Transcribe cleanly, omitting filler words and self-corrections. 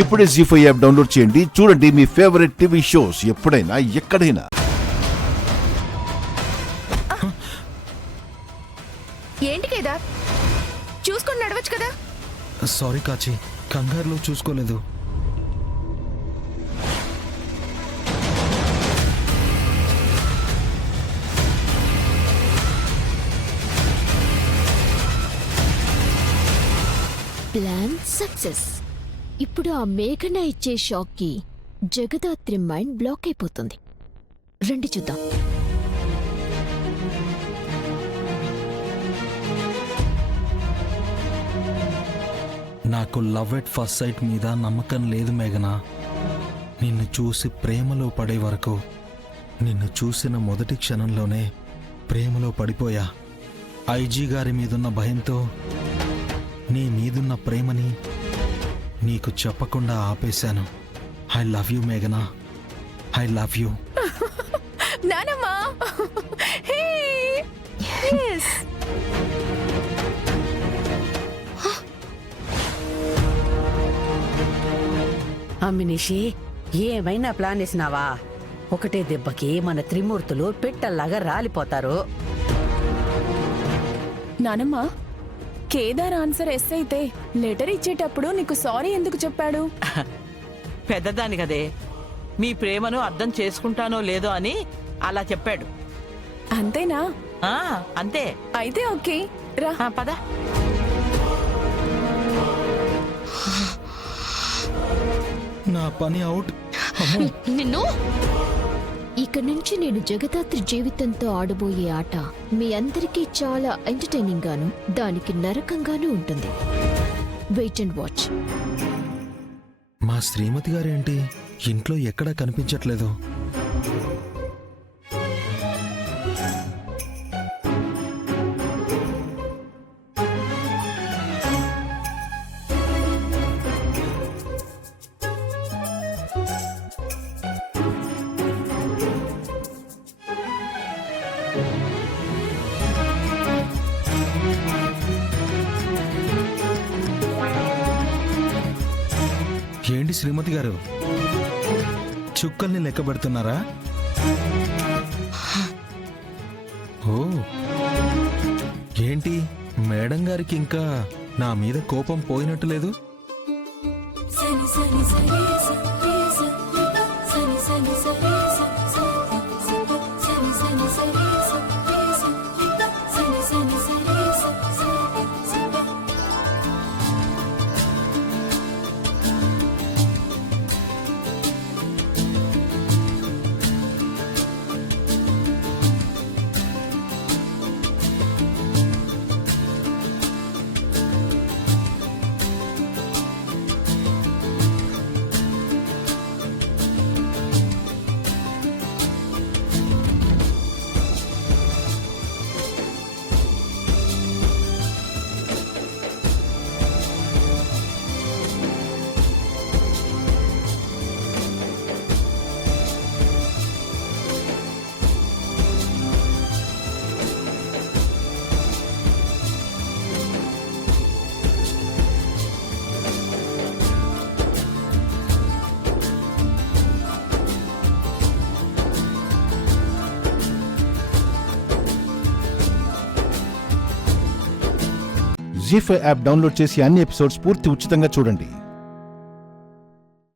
ఇప్పుడే జీ5 app download చేయండి. చూడండి మీ ఫేవరెట్ టీవీ షోస్ ఎప్పుడైనా ఎక్కడైనా. ఏంటి కేదార్, చూసుకొని నడవచ్చు కదా. సారీ కాచి, కంగారులో చూసుకోలేదు. Plan success. ఇప్పుడు ఆ మేఘన ఇచ్చే షాక్ కి జగదాత్రి మైండ్ బ్లాక్ అయిపోతుంది. రండి చూద్దాం. నాకు లవ్ ఎట్ ఫస్ట్ సైట్ మీద నమ్మకం లేదు మేఘనా. నిన్ను చూసి ప్రేమలో పడే వరకు, నిన్ను చూసిన మొదటి క్షణంలోనే ప్రేమలో పడిపోయా. ఐజీ గారి మీదున్న భయంతో నీ మీదున్న ప్రేమని నీకు చెప్పకుండా ఆపేశాను. ఐ లవ్ యూ మేఘనా, ఐ లవ్ యూ. నానమ్మా, అమ్మినిషి, ఏమైనా ప్లాన్ వేసినావా? ఒకటే దెబ్బకి మన త్రిమూర్తులు పెట్టల్లాగా రాలిపోతారు. నానమ్మా, కేదార్ ఆన్సర్ ఎస్ అయితే లెటర్ ఇచ్చేటప్పుడు నీకు సారీ ఎందుకు చెప్పాడు? పెద్దదాని కదే, మీ ప్రేమను అర్థం చేసుకుంటానో లేదో అని అలా చెప్పాడు. అంతేనా? అంతే. అయితే ఓకే రా. పద. నా పని అవుట్. నిన్ను ఇక నుంచి నేను జగదాత్రి జీవితంతో ఆడబోయే ఆట మీ అందరికీ చాలా ఎంటర్టైనింగ్ గాను, దానికి నరకంగానూ ఉంటుంది. Wait and watch. మా శ్రీమతి గారేంటి ఇంట్లో ఎక్కడా కనిపించట్లేదు? ఏంటి శ్రీమతి గారు, చుక్కల్ని లెక్క పెడుతున్నారా? ఓ, ఏంటి మేడం గారికి ఇంకా నా మీద కోపం పోయినట్టు లేదు? జీ5 యాప్ డౌన్లోడ్ చేసి అన్ని ఎపిసోడ్స్ పూర్తి ఉచితంగా చూడండి.